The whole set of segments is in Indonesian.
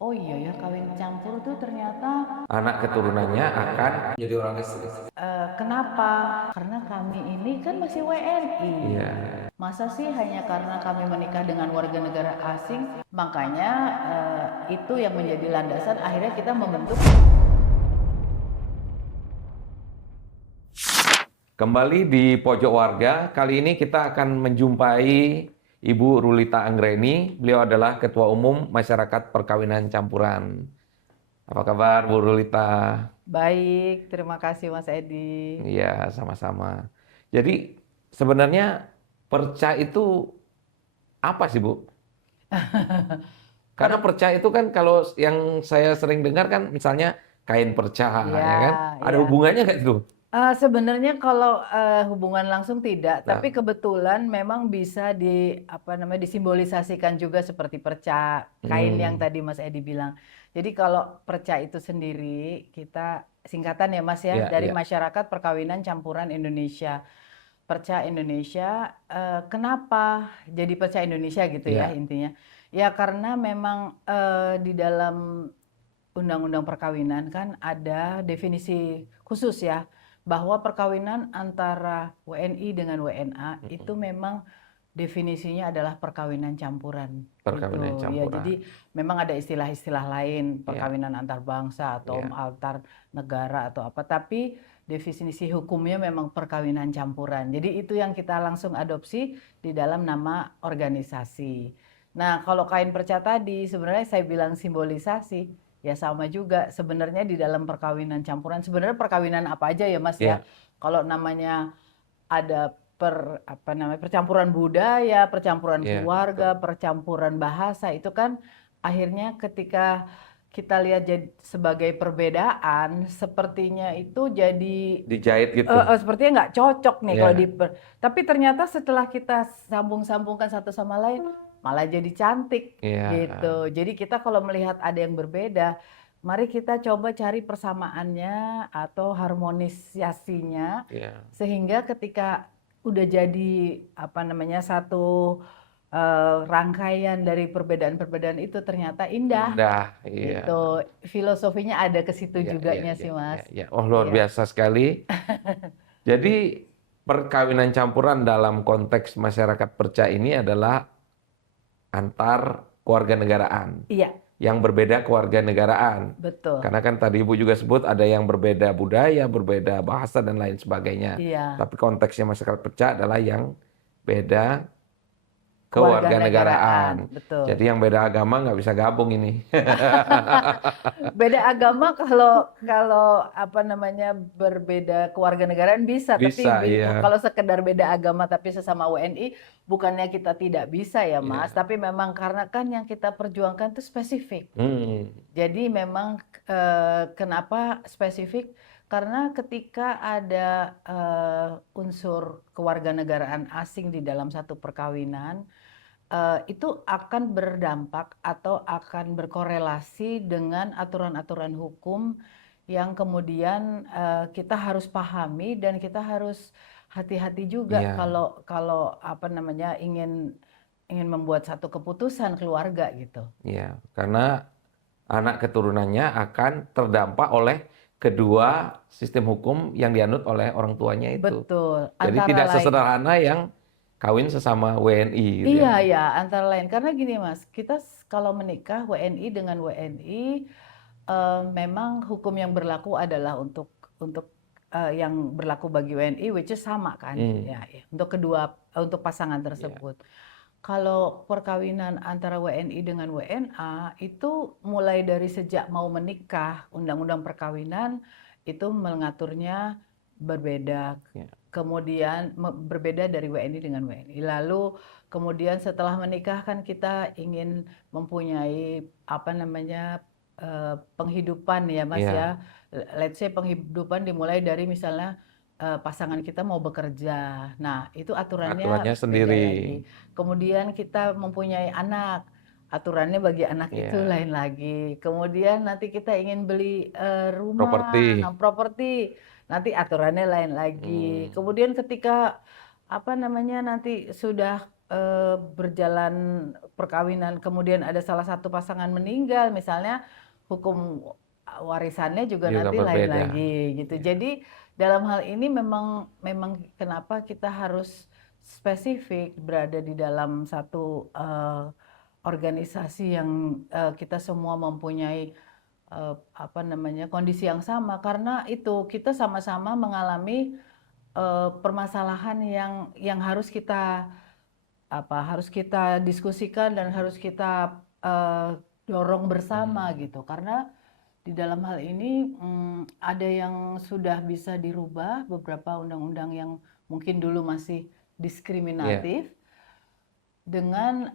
Oh iya ya, kawin campur tuh ternyata Anak keturunannya akan jadi orang Kristen. kenapa? Karena kami ini kan masih WNI. Iya. Masa sih hanya karena kami menikah dengan warga negara asing, makanya itu yang menjadi landasan akhirnya kita membentuk. Kembali di Pojok Warga, kali ini kita akan menjumpai Ibu Rulita Anggreni. Beliau adalah Ketua Umum Masyarakat Perkawinan Campuran. Apa kabar Bu Rulita? Baik, terima kasih Mas Edi. Iya, sama-sama. Jadi sebenarnya perca itu apa sih Bu? Karena Per, perca itu kan kalau yang saya sering dengar kan misalnya kain perca, ya kan? ya, Ada ya. hubungannya nggak itu? Sebenarnya kalau hubungan langsung tidak, tapi Nah, kebetulan memang bisa apa namanya disimbolisasikan juga seperti perca kain yang hmm, tadi Mas Edi bilang. Jadi kalau perca itu sendiri kita singkatan ya Mas ya ya, dari ya, Masyarakat Perkawinan Campuran Indonesia. Perca Indonesia, kenapa jadi perca Indonesia gitu ya ya, intinya? Ya karena memang di dalam Undang-Undang Perkawinan kan ada definisi khusus ya bahwa perkawinan antara WNI dengan WNA itu mm-mm. memang definisinya adalah perkawinan campuran Perkawinan gitu ya. campuran. Jadi memang ada istilah-istilah lain Ya, perkawinan antar bangsa atau ya. antar negara atau apa, tapi definisi hukumnya memang perkawinan campuran. Jadi itu yang kita langsung adopsi di dalam nama organisasi. Nah, kalau kain perca tadi sebenarnya saya bilang simbolisasi, ya sama juga sebenarnya di dalam perkawinan campuran. Sebenarnya perkawinan apa aja ya Mas ya? Ya, Kalau namanya ada apa namanya percampuran budaya, percampuran ya, keluarga, betul. percampuran bahasa itu kan akhirnya ketika kita lihat sebagai perbedaan, sepertinya itu jadi Dijahit gitu. sepertinya nggak cocok nih kalau Ya, tapi ternyata setelah kita sambung-sambungkan satu sama lain malah jadi cantik ya, gitu. Jadi kita kalau melihat ada yang berbeda, mari kita coba cari persamaannya atau harmonisasinya ya. sehingga ketika udah jadi apa namanya satu rangkaian dari perbedaan-perbedaan itu ternyata indah Indah, iya. gitu. Filosofinya ada ke situ Ya, ya, juganya ya, sih ya, Mas. ya. Oh, luar Iya. biasa sekali. Jadi, perkawinan campuran dalam konteks masyarakat perca ini adalah antar kewarganegaraan Iya, yang berbeda kewarganegaraan. betul. Karena kan tadi Ibu juga sebut ada yang berbeda budaya, berbeda bahasa dan lain sebagainya. Iya, Tapi konteksnya masyarakat perca adalah yang beda kewarganegaraan, kewarganegaraan. betul. Jadi yang beda agama nggak bisa gabung ini. Beda agama kalau kalau apa namanya berbeda kewarganegaraan bisa, tapi Bisa, iya. kalau sekedar beda agama tapi sesama WNI bukannya kita tidak bisa ya Mas, Iya. tapi memang karena kan yang kita perjuangkan itu spesifik. Hmm, Jadi memang kenapa spesifik? Karena ketika ada unsur kewarganegaraan asing di dalam satu perkawinan, itu akan berdampak atau akan berkorelasi dengan aturan-aturan hukum yang kemudian kita harus pahami dan kita harus hati-hati juga iya, kalau kalau apa namanya ingin ingin membuat satu keputusan keluarga gitu. iya. Karena anak keturunannya akan terdampak oleh kedua sistem hukum yang dianut oleh orang tuanya itu. Betul, Jadi antara tidak lain. sesederhana yang kawin sesama WNI gitu Iya, ya. ya, antara lain. Karena gini, Mas, kita kalau menikah WNI dengan WNI, memang hukum yang berlaku adalah untuk yang berlaku bagi WNI, which is sama kan, Hmm, ya, ya. Untuk kedua, untuk pasangan iya, tersebut. Kalau perkawinan antara WNI dengan WNA itu mulai dari sejak mau menikah, Undang-Undang Perkawinan itu mengaturnya berbeda. iya. Kemudian berbeda dari WNI dengan WNI. Lalu kemudian setelah menikah kan kita ingin mempunyai apa namanya penghidupan ya Mas Iya, ya. Let's say penghidupan dimulai dari misalnya pasangan kita mau bekerja. Nah, itu aturannya aturannya beda sendiri. lagi. Kemudian kita mempunyai anak, aturannya bagi anak itu Iya, lain lagi. Kemudian nanti kita ingin beli rumah, properti. properti, nanti aturannya lain lagi. Hmm, Kemudian ketika apa namanya nanti sudah berjalan perkawinan kemudian ada salah satu pasangan meninggal misalnya, hukum warisannya juga Juga nanti lain berbeda. lagi gitu. Ya. Jadi dalam hal ini memang memang kenapa kita harus spesifik berada di dalam satu organisasi yang kita semua mempunyai apa namanya kondisi yang sama, karena itu kita sama-sama mengalami permasalahan yang harus kita diskusikan dan harus kita dorong bersama gitu. Karena di dalam hal ini ada yang sudah bisa dirubah, beberapa undang-undang yang mungkin dulu masih diskriminatif, dengan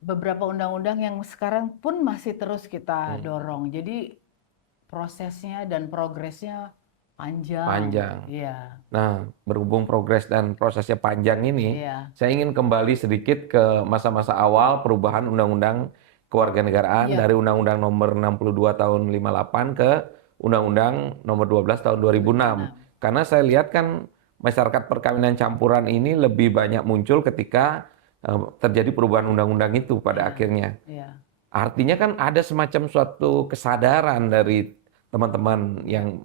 beberapa undang-undang yang sekarang pun masih terus kita dorong. Jadi prosesnya dan progresnya panjang. Panjang. Iya. Nah, berhubung progres dan prosesnya panjang ini, Iya. saya ingin kembali sedikit ke masa-masa awal perubahan Undang-Undang Kewarganegaraan Iya. dari Undang-Undang Nomor 62 Tahun 58 ke Undang-Undang Nomor 12 Tahun 2006. Karena saya lihat kan masyarakat perkawinan campuran ini lebih banyak muncul ketika terjadi perubahan undang-undang itu pada akhirnya. Iya. Artinya kan ada semacam suatu kesadaran dari teman-teman yang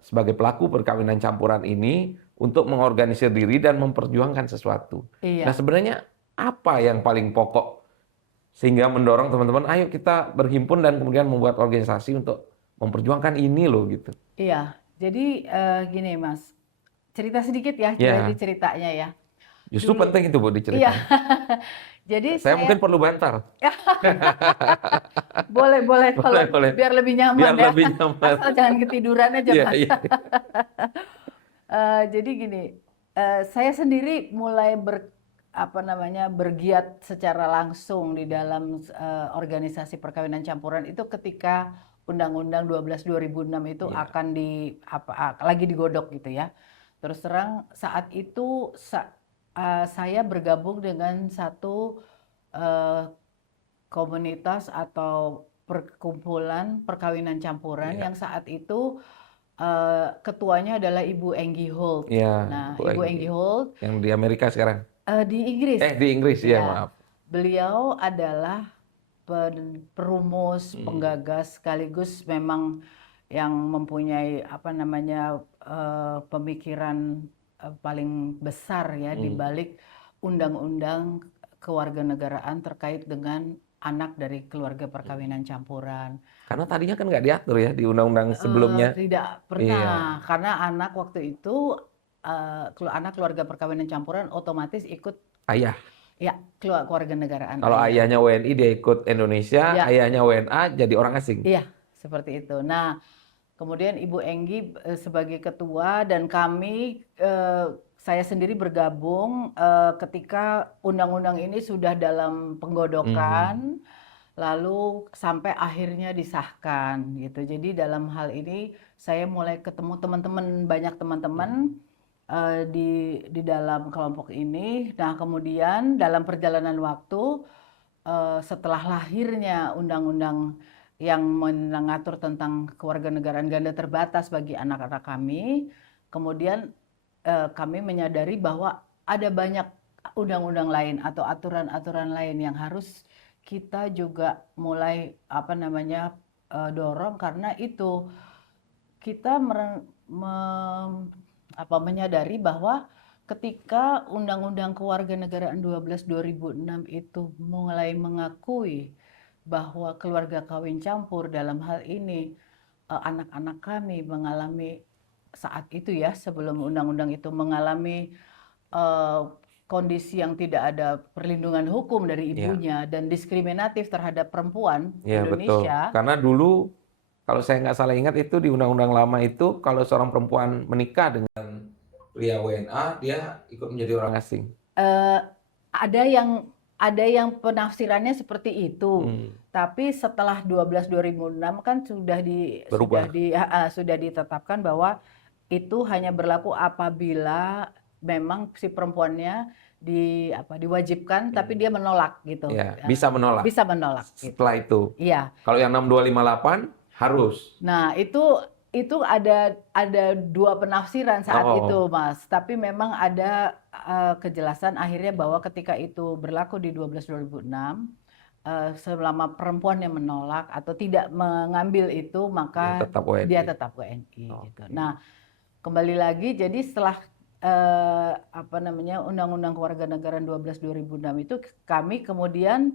sebagai pelaku perkawinan campuran ini untuk mengorganisir diri dan memperjuangkan sesuatu. Iya. Nah, sebenarnya apa yang paling pokok sehingga mendorong teman-teman, ayo kita berhimpun dan kemudian membuat organisasi untuk memperjuangkan ini loh gitu. Iya, jadi gini Mas, cerita sedikit ya, Ya. jadi ceritanya ya. Justru Dulu- penting itu Bu Iya, diceritakan. jadi Saya mungkin perlu bantar. boleh kalau Boleh. biar lebih nyaman Biar ya. lebih nyaman. Asal jangan ketiduran aja Iya, Mas. iya. Jadi gini, saya sendiri mulai bergiat secara langsung di dalam organisasi perkawinan campuran itu ketika Undang-Undang 12 2006 itu Iya. akan lagi digodok gitu ya. Terus terang saat itu saya bergabung dengan satu komunitas atau perkumpulan perkawinan campuran Iya. yang saat itu ketuanya adalah Ibu Enggi Holt. Iya, Nah, Bu Ibu Enggi. Enggi Holt Yang di Amerika sekarang. di Inggris. Di Inggris, ya Iya. maaf. Beliau adalah perumus, penggagas sekaligus memang yang mempunyai pemikiran paling besar ya di balik undang-undang kewarganegaraan terkait dengan anak dari keluarga perkawinan campuran. Karena tadinya kan nggak diatur ya di undang-undang sebelumnya. Tidak pernah, Iya. karena anak waktu itu anak keluarga perkawinan campuran otomatis ikut Ayah. ya kewarganegaraan. Kalau ayah. ayahnya WNI dia ikut Indonesia, Ya. ayahnya WNA jadi orang asing. Iya, seperti itu. Nah, kemudian Ibu Enggi sebagai ketua dan kami, saya sendiri bergabung ketika undang-undang ini sudah dalam penggodokan, lalu sampai akhirnya disahkan gitu. Jadi dalam hal ini saya mulai ketemu banyak teman-teman di dalam kelompok ini. Nah, kemudian dalam perjalanan waktu setelah lahirnya undang-undang yang mengatur tentang kewarganegaraan ganda terbatas bagi anak-anak kami, kemudian kami menyadari bahwa ada banyak undang-undang lain atau aturan-aturan lain yang harus kita juga mulai dorong, karena itu kita menyadari bahwa ketika Undang-Undang Kewarganegaraan 12 2006 itu mulai mengakui bahwa keluarga kawin campur dalam hal ini anak-anak kami mengalami saat itu ya, sebelum undang-undang itu mengalami kondisi yang tidak ada perlindungan hukum dari ibunya dan diskriminatif terhadap perempuan di Iya, betul. Indonesia. Karena dulu kalau saya nggak salah ingat itu di undang-undang lama itu kalau seorang perempuan menikah dengan pria WNA dia ikut menjadi orang asing. Ada yang penafsirannya seperti itu. Tapi setelah 12 2006 kan Berubah. sudah ditetapkan bahwa itu hanya berlaku apabila memang si perempuannya diwajibkan tapi dia menolak gitu. Ya, bisa menolak. Bisa menolak gitu. Setelah itu. Iya. Kalau yang 6258 harus. Nah, itu itu ada dua penafsiran saat itu, Oh, Mas. Tapi memang ada kejelasan akhirnya bahwa ketika itu berlaku di 12/2006, selama perempuan yang menolak atau tidak mengambil itu, dia maka tetap dia WNI. tetap WNI gitu. Oke. Nah, kembali lagi, jadi setelah apa namanya Undang-Undang Kewarganegaraan 12/2006 itu, kami kemudian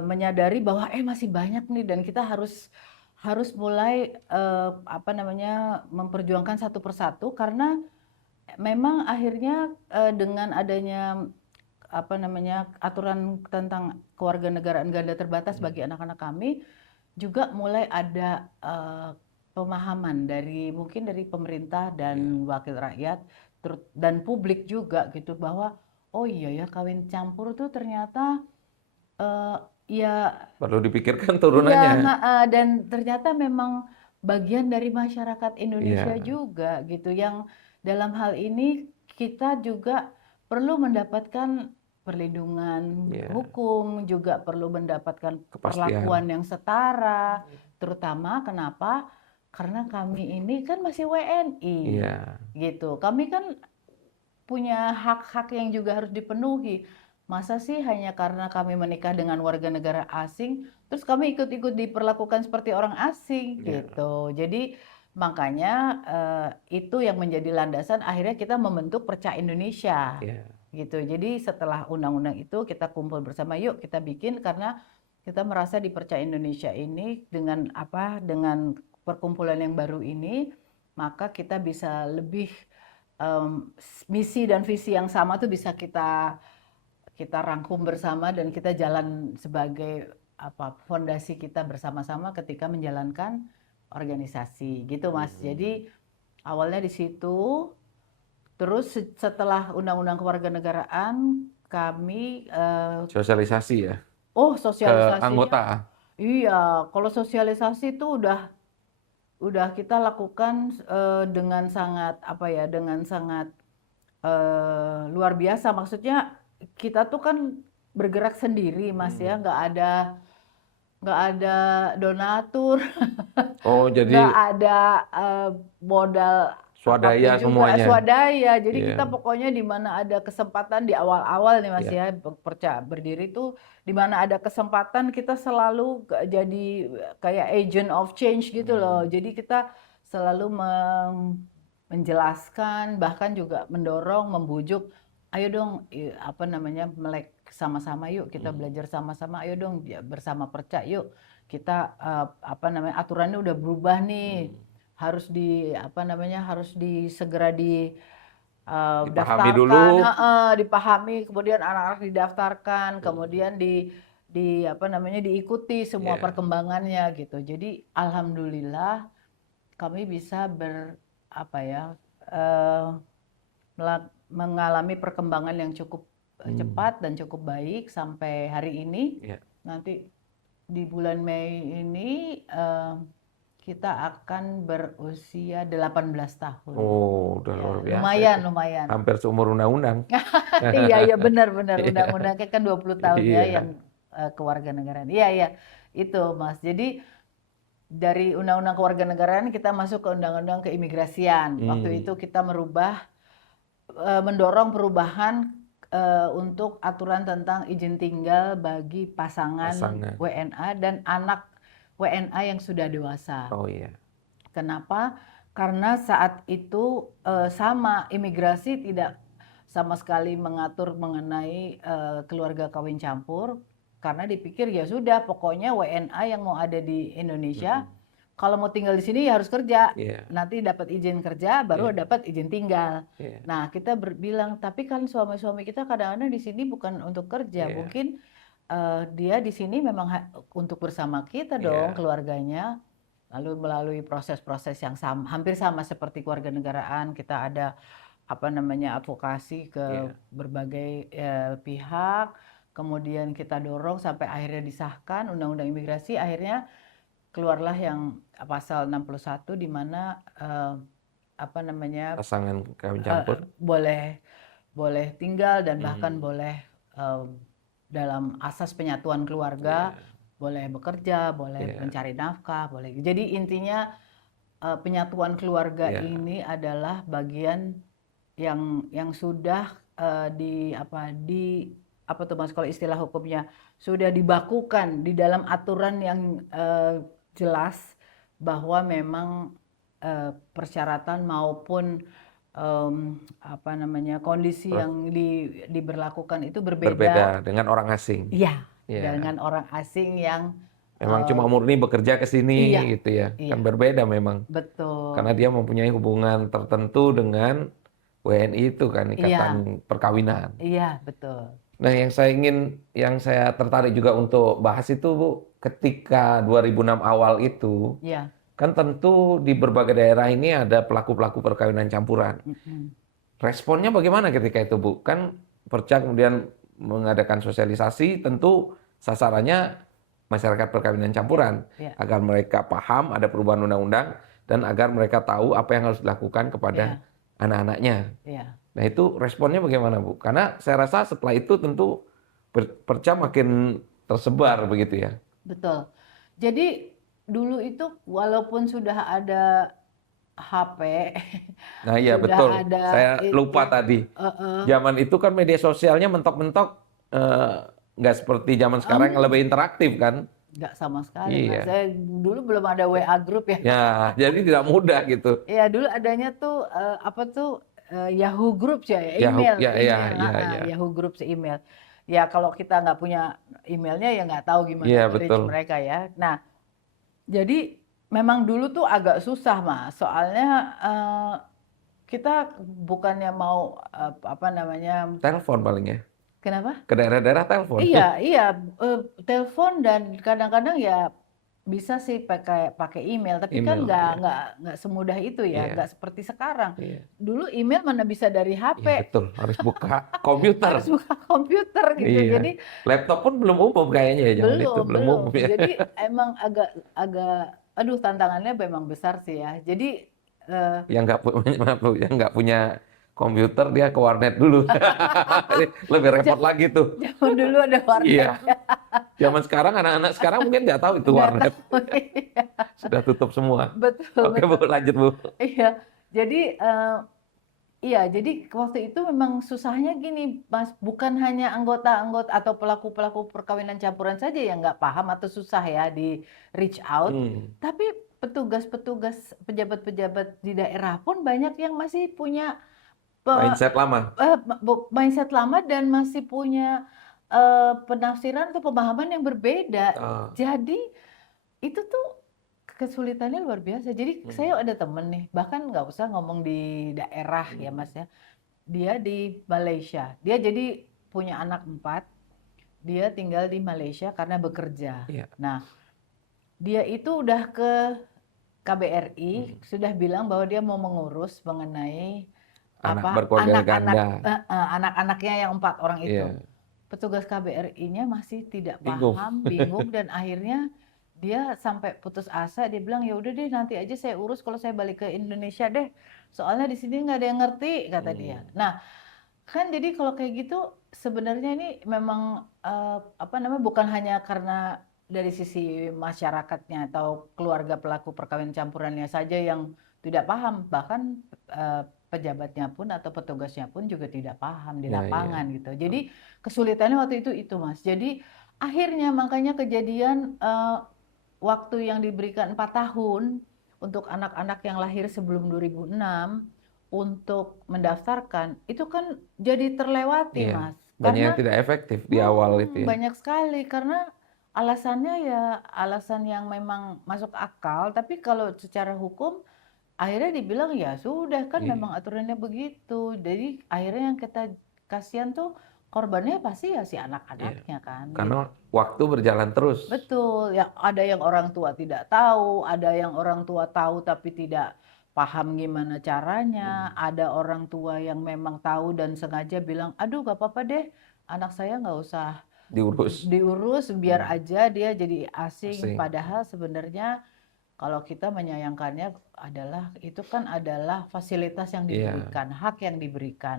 menyadari bahwa masih banyak nih dan kita harus mulai apa namanya memperjuangkan satu persatu karena memang akhirnya dengan adanya apa namanya aturan tentang kewarganegaraan ganda terbatas bagi anak-anak kami juga mulai ada pemahaman mungkin dari pemerintah Iya. dan wakil rakyat dan publik juga gitu bahwa oh iya ya kawin campur tuh ternyata eh, ya Perlu dipikirkan iya, turunannya. dan ternyata memang bagian dari masyarakat Indonesia Iya, juga gitu yang dalam hal ini kita juga perlu mendapatkan perlindungan iya, hukum, juga perlu mendapatkan perlakuan kepastian. yang setara, terutama kenapa? Karena kami ini kan masih WNI Iya, gitu. Kami kan punya hak-hak yang juga harus dipenuhi. Masa sih hanya karena kami menikah dengan warga negara asing, terus kami ikut-ikut diperlakukan seperti orang asing iya, gitu. Jadi makanya itu yang menjadi landasan akhirnya kita membentuk Perca Indonesia iya. gitu. Jadi setelah undang-undang itu kita kumpul bersama, yuk kita bikin karena kita merasa di Perca Indonesia ini dengan dengan perkumpulan yang baru ini, maka kita bisa lebih misi dan visi yang sama tuh bisa kita kita rangkum bersama dan kita jalan sebagai fondasi kita bersama-sama ketika menjalankan organisasi gitu Mas. Hmm. Jadi awalnya di situ, terus setelah Undang-Undang Kewarganegaraan kami Sosialisasi ya ke sosialisasinya, anggota. iya, kalau sosialisasi itu udah kita lakukan dengan sangat dengan sangat luar biasa. Maksudnya kita tuh kan bergerak sendiri, Mas ya, Hmm. nggak ada donatur, Oh, nggak jadi ada modal swadaya apapun juga, semuanya. swadaya. Jadi kita Iya, pokoknya di mana ada kesempatan di awal-awal nih Mas iya. ya, berdiri tuh di mana ada kesempatan kita selalu jadi kayak agent of change gitu loh. Hmm. Jadi kita selalu menjelaskan, bahkan juga mendorong, membujuk, ayo dong, apa namanya, melek sama-sama yuk, kita Hmm. belajar sama-sama, ayo dong ya, bersama Perca yuk, kita apa namanya aturannya udah berubah nih, Hmm. harus apa namanya harus segera Dipahami dulu. daftarkan, dipahami, kemudian anak-anak didaftarkan, Hmm. kemudian di apa namanya diikuti semua Iya. perkembangannya gitu. Jadi alhamdulillah kami bisa apa ya eh, mengalami perkembangan yang cukup Hmm. cepat dan cukup baik sampai hari ini. Iya. Nanti di bulan Mei ini kita akan berusia 18 tahun. Oh, udah luar Ya, biasa itu. lumayan, lumayan. Hampir seumur undang-undang. Iya, iya benar-benar. Iya. Undang-undangnya kan 20 tahun ya yang Iya. kewarganegaraan. Iya, iya. Itu, Mas. Jadi dari Undang-Undang Kewarganegaraan kita masuk ke Undang-Undang Keimigrasian. Waktu itu Hmm. kita mendorong perubahan untuk aturan tentang izin tinggal bagi pasangan Pasangan. WNA dan anak WNA yang sudah dewasa. Oh iya. Kenapa? Karena saat itu sama imigrasi tidak sama sekali mengatur mengenai keluarga kawin campur karena dipikir ya sudah pokoknya WNA yang mau ada di Indonesia Hmm. kalau mau tinggal di sini ya harus kerja. Iya. Nanti dapat izin kerja baru Iya. dapat izin tinggal. Iya. Nah, kita bilang tapi kan suami-suami kita kadang-kadang di sini bukan untuk kerja. Iya. Mungkin dia di sini memang untuk bersama kita dong Iya. keluarganya. Lalu melalui proses-proses yang hampir sama seperti kewarganegaraan, kita ada apa namanya advokasi ke Iya. berbagai pihak, kemudian kita dorong sampai akhirnya disahkan Undang-Undang Imigrasi, akhirnya keluarlah yang pasal 61 di mana apa namanya Pasangan kawin eh, campur. boleh boleh tinggal dan bahkan Hmm. boleh eh, dalam asas penyatuan keluarga, Iya. boleh bekerja, boleh Iya. mencari nafkah, boleh. Jadi intinya penyatuan keluarga Iya. ini adalah bagian yang sudah di apa tuh Mas kalau istilah hukumnya sudah dibakukan di dalam aturan yang jelas bahwa memang persyaratan maupun apa namanya kondisi Terus yang diberlakukan itu berbeda. berbeda dengan orang asing. Iya, Iya. dengan orang asing yang Memang cuma murni bekerja ke iya, sini gitu ya. Kan iya, berbeda memang. Karena betul. dia mempunyai hubungan tertentu dengan WNI itu kan, Iya, ikatan perkawinan. iya, betul. Nah, yang saya tertarik juga untuk bahas itu, Bu, ketika 2006 awal itu, Iya. kan tentu di berbagai daerah ini ada pelaku-pelaku perkawinan campuran. Mm-mm. Responnya bagaimana ketika itu, Bu? Kan Perca kemudian mengadakan sosialisasi, tentu sasarannya masyarakat perkawinan Iya, campuran, iya, agar mereka paham ada perubahan undang-undang dan agar mereka tahu apa yang harus dilakukan kepada iya, anak-anaknya. iya, Nah, itu responnya bagaimana, Bu? Karena saya rasa setelah itu tentu Perca makin tersebar begitu ya. betul. Jadi dulu itu walaupun sudah ada HP, Nah, iya sudah betul. ada Saya lupa tadi. eh, Zaman itu kan media sosialnya mentok-mentok eh, nggak seperti zaman sekarang yang em, lebih interaktif kan. nggak sama sekali, Mas. Iya. Saya dulu belum ada WA group ya. Ya, jadi tidak mudah gitu. Ya dulu adanya tuh apa tuh Yahoo Groups ya, Ya, email, ya, ya, email, ya, ya. Yahoo Groups email. Ya kalau kita nggak punya emailnya ya nggak tahu gimana Iya, reach betul. mereka ya. Nah, jadi memang dulu tuh agak susah Mas, soalnya kita bukannya mau apa namanya, Telepon paling ya. kenapa? Ke daerah-daerah telepon. Iya, iya, telepon dan kadang-kadang ya bisa sih pakai pakai email, tapi kan Email, ya. nggak semudah itu ya, Iya, nggak seperti sekarang. iya. Dulu email mana bisa dari HP, Iya, betul. Harus buka komputer. harus buka komputer gitu. Iya. Jadi Laptop pun belum umum kayaknya ya zaman itu. belum, Belum belum. umum ya. Jadi emang agak agak, aduh tantangannya memang besar sih ya. Jadi Yang nggak punya, maaf, Bu, yang nggak punya komputer dia ke warnet dulu. Lebih repot lagi tuh. zaman dulu ada warnet, Iya. Zaman sekarang anak-anak sekarang mungkin nggak tahu itu nggak warnet. tahu. Sudah tutup semua. Betul, Oke, betul. Bu, lanjut, Bu. Iya, jadi iya, jadi waktu itu memang susahnya gini, Mas, bukan hanya anggota-anggota atau pelaku-pelaku perkawinan campuran saja yang nggak paham atau susah ya di reach out, Hmm, tapi petugas-petugas, pejabat-pejabat di daerah pun banyak yang masih punya pe- mindset lama. mindset lama dan masih punya penafsiran atau pemahaman yang berbeda. Ah, Jadi itu tuh kesulitannya luar biasa. Jadi hmm, saya ada temen nih, bahkan nggak usah ngomong di daerah ya hmm, Mas ya. Dia di Malaysia. Dia jadi punya anak 4. Dia tinggal di Malaysia karena bekerja. iya. Nah, dia itu udah ke KBRI, Hmm. sudah bilang bahwa dia mau mengurus mengenai Anak apa berkeluarga anak-anak ganda. anak-anaknya yang 4 orang itu. Iya, Petugas KBRI-nya masih tidak bingung. paham, bingung, dan akhirnya dia sampai putus asa. Dia bilang ya udah deh nanti aja saya urus kalau saya balik ke Indonesia deh. Soalnya di sini nggak ada yang ngerti kata dia. Hmm, Nah kan jadi kalau kayak gitu sebenarnya ini memang apa namanya bukan hanya karena dari sisi masyarakatnya atau keluarga pelaku perkawinan campurannya saja yang tidak paham, bahkan pejabatnya pun atau petugasnya pun juga tidak paham di ya, lapangan ya. gitu. Jadi kesulitannya waktu itu Mas. Jadi akhirnya makanya kejadian waktu yang diberikan 4 tahun untuk anak-anak yang lahir sebelum 2006 untuk mendaftarkan itu kan jadi terlewati Iya. Mas. Banyak yang Karena tidak efektif di awal itu ya. banyak sekali karena alasannya ya alasan yang memang masuk akal, tapi kalau secara hukum akhirnya dibilang ya sudah kan Iya, memang aturannya begitu. Jadi akhirnya yang kita kasihan tuh korbannya pasti ya si iya. anak-anaknya kan gitu. Karena waktu berjalan terus. Betul, ya ada yang orang tua tidak tahu, ada yang orang tua tahu tapi tidak paham gimana caranya, Hmm, ada orang tua yang memang tahu dan sengaja bilang, aduh gak apa-apa deh, anak saya nggak usah diurus. diurus, biar Hmm, aja dia jadi asing. asing. Padahal sebenarnya kalau kita menyayangkannya adalah itu kan adalah fasilitas yang Iya. diberikan, hak yang diberikan.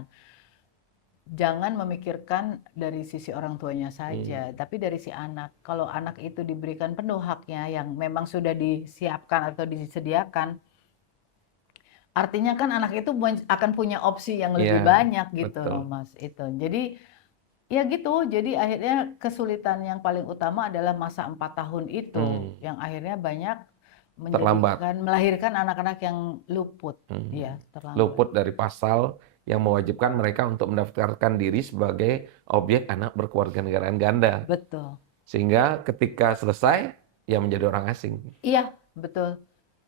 Jangan memikirkan dari sisi orang tuanya Hmm, saja, tapi dari si anak. Kalau anak itu diberikan penuh haknya yang memang sudah disiapkan atau disediakan, artinya kan anak itu akan punya opsi yang lebih Iya, banyak gitu betul. loh Mas, itu. Jadi ya gitu, jadi akhirnya kesulitan yang paling utama adalah masa 4 tahun itu, Hmm, yang akhirnya banyak terlambat. melahirkan anak-anak yang luput, Hmm. ya terlambat. Luput dari pasal yang mewajibkan mereka untuk mendaftarkan diri sebagai objek anak berkewarganegaraan ganda. Betul. Sehingga ketika selesai, ya menjadi orang asing. Iya, betul.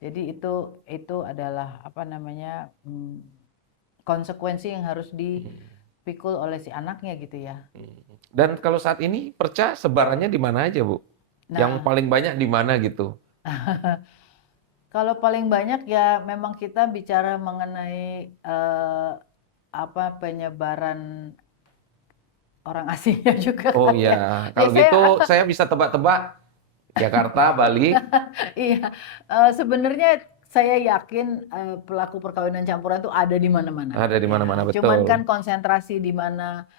Jadi itu adalah apa namanya konsekuensi yang harus dipikul oleh si anaknya gitu ya. Dan kalau saat ini perca sebarannya di mana aja, Bu? Yang Nah, paling banyak di mana gitu? kalau paling banyak ya memang kita bicara mengenai apa penyebaran orang asingnya juga Oh kan ya. ya, kalau Biasanya gitu saya bisa tebak-tebak Jakarta, Bali. iya, sebenarnya saya yakin pelaku perkawinan campuran itu ada di mana-mana. Ada di mana-mana, Ya, cuman betul. kan konsentrasi di mana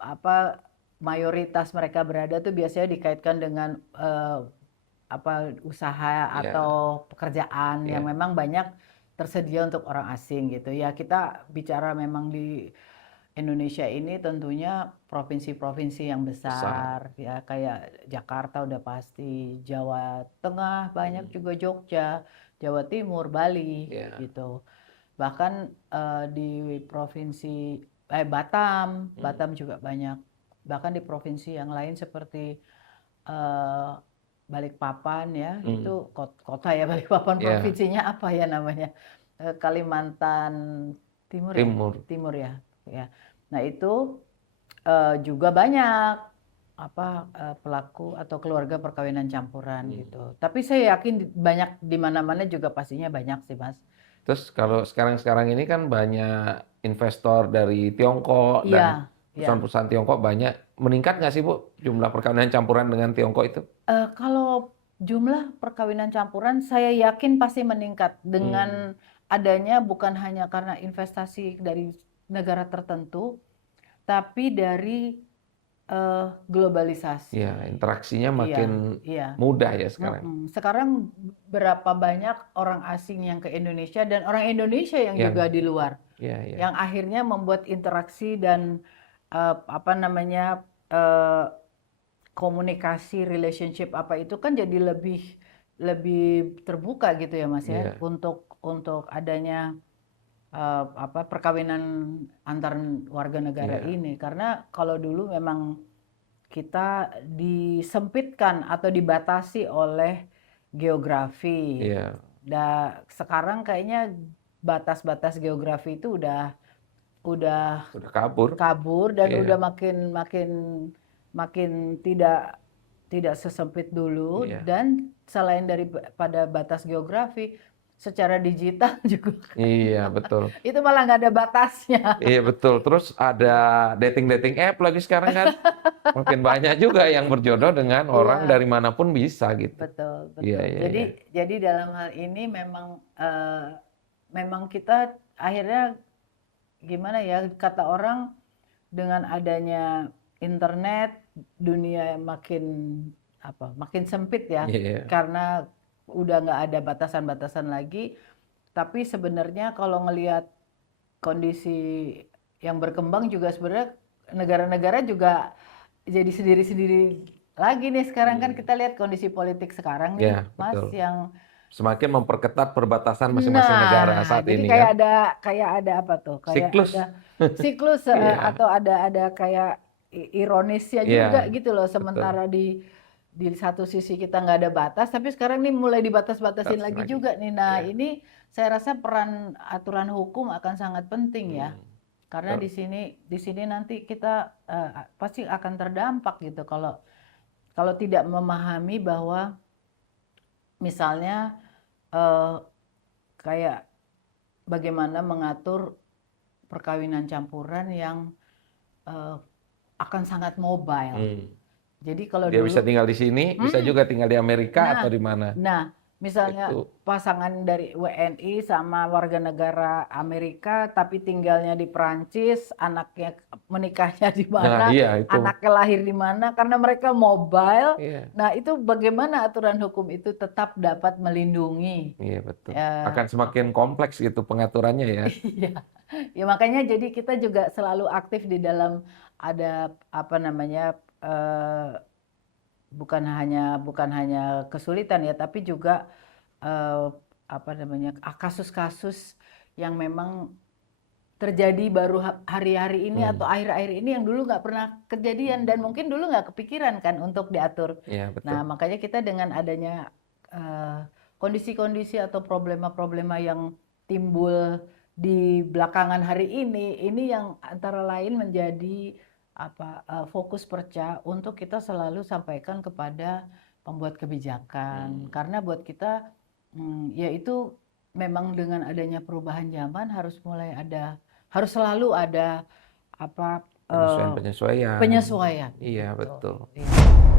apa mayoritas mereka berada tuh biasanya dikaitkan dengan apa usaha Ya, atau pekerjaan yang ya, memang banyak tersedia untuk orang asing gitu. Ya, kita bicara memang di Indonesia ini tentunya provinsi-provinsi yang besar. besar ya kayak Jakarta udah pasti, Jawa Tengah banyak Hmm, juga Jogja, Jawa Timur, Bali ya. gitu. Bahkan di provinsi Batam, Hmm, Batam juga banyak. Bahkan di provinsi yang lain seperti eh, Balikpapan ya, hmm, itu kota ya Balikpapan ya, provinsinya apa ya namanya? Kalimantan Timur ya, timur. Timur ya, ya. Nah itu juga banyak apa pelaku atau keluarga perkawinan campuran Hmm. gitu. Tapi saya yakin banyak di mana-mana juga pastinya banyak sih Mas. Terus kalau sekarang-sekarang ini kan banyak investor dari Tiongkok dan Iya, iya. perusahaan-perusahaan Tiongkok banyak. Meningkat nggak sih, Bu, jumlah perkawinan campuran dengan Tiongkok itu? Kalau jumlah perkawinan campuran saya yakin pasti meningkat Hmm, dengan adanya bukan hanya karena investasi dari negara tertentu, tapi dari globalisasi. ya, interaksinya Iya, makin iya. mudah ya sekarang. Sekarang berapa banyak orang asing yang ke Indonesia dan orang Indonesia yang juga Yang, di luar, ya, ya, yang akhirnya membuat interaksi dan apa namanya eh, komunikasi, relationship apa itu kan jadi lebih lebih terbuka gitu ya Mas ya ya, untuk adanya apa perkawinan antar warga negara ya, ini karena kalau dulu memang kita disempitkan atau dibatasi oleh geografi. ya, Sekarang kayaknya batas-batas geografi itu udah udah kabur. kabur dan udah Ya, makin makin makin tidak sesempit dulu ya, dan selain daripada batas geografi secara digital juga iya betul. itu malah nggak ada batasnya. Iya betul. Terus ada dating-dating app lagi sekarang kan. Makin banyak juga yang berjodoh dengan orang Iya, dari manapun bisa gitu. betul, Iya, betul. iya, iya. Jadi dalam hal ini memang kita akhirnya gimana ya kata orang dengan adanya internet dunia makin apa makin sempit ya Iya, karena udah nggak ada batasan-batasan lagi. Tapi sebenarnya kalau ngelihat kondisi yang berkembang juga sebenarnya negara-negara juga jadi sendiri-sendiri lagi nih sekarang kan hmm, kita lihat kondisi politik sekarang nih ya Mas betul. yang Semakin memperketat perbatasan masing-masing negara nah saat jadi ini kan. kayak ada apa tuh kayak ada Siklus. siklus Iya, atau ada kayak ironisnya juga iya, gitu loh betul. sementara di satu sisi kita nggak ada batas tapi sekarang nih mulai dibatas-batasin Batas lagi lagi. juga nih nah Iya. ini saya rasa peran aturan hukum akan sangat penting ya Hmm, karena betul. di sini nanti kita pasti akan terdampak gitu kalau kalau tidak memahami bahwa misalnya eh, kayak bagaimana mengatur perkawinan campuran yang eh, akan sangat mobile. Hmm. Jadi kalau Dia bisa dulu, tinggal di sini, bisa hmm, juga tinggal di Amerika atau nah, di mana. nah, Misalnya Itu. pasangan dari WNI sama warga negara Amerika, tapi tinggalnya di Perancis, anaknya menikahnya di Nah, mana, iya itu. anaknya lahir di mana, karena mereka mobile. Iya, Nah, itu bagaimana aturan hukum itu tetap dapat melindungi iya betul. eh, Akan semakin kompleks itu pengaturannya ya. iya, ya makanya jadi kita juga selalu aktif di dalam ada apa namanya bukan hanya kesulitan ya, tapi juga eh, apa namanya kasus-kasus yang memang terjadi baru hari-hari ini atau Hmm, akhir-akhir ini yang dulu nggak pernah kejadian dan mungkin dulu nggak kepikiran kan untuk diatur. iya Nah, betul. makanya kita dengan adanya eh, kondisi-kondisi atau problema-problema yang timbul di belakangan hari ini yang antara lain menjadi fokus Perca untuk kita selalu sampaikan kepada pembuat kebijakan. Hmm, Karena buat kita yaitu memang dengan adanya perubahan zaman harus selalu ada apa penyesuaian-penyesuaian. penyesuaian. Iya Betul. betul. Iya.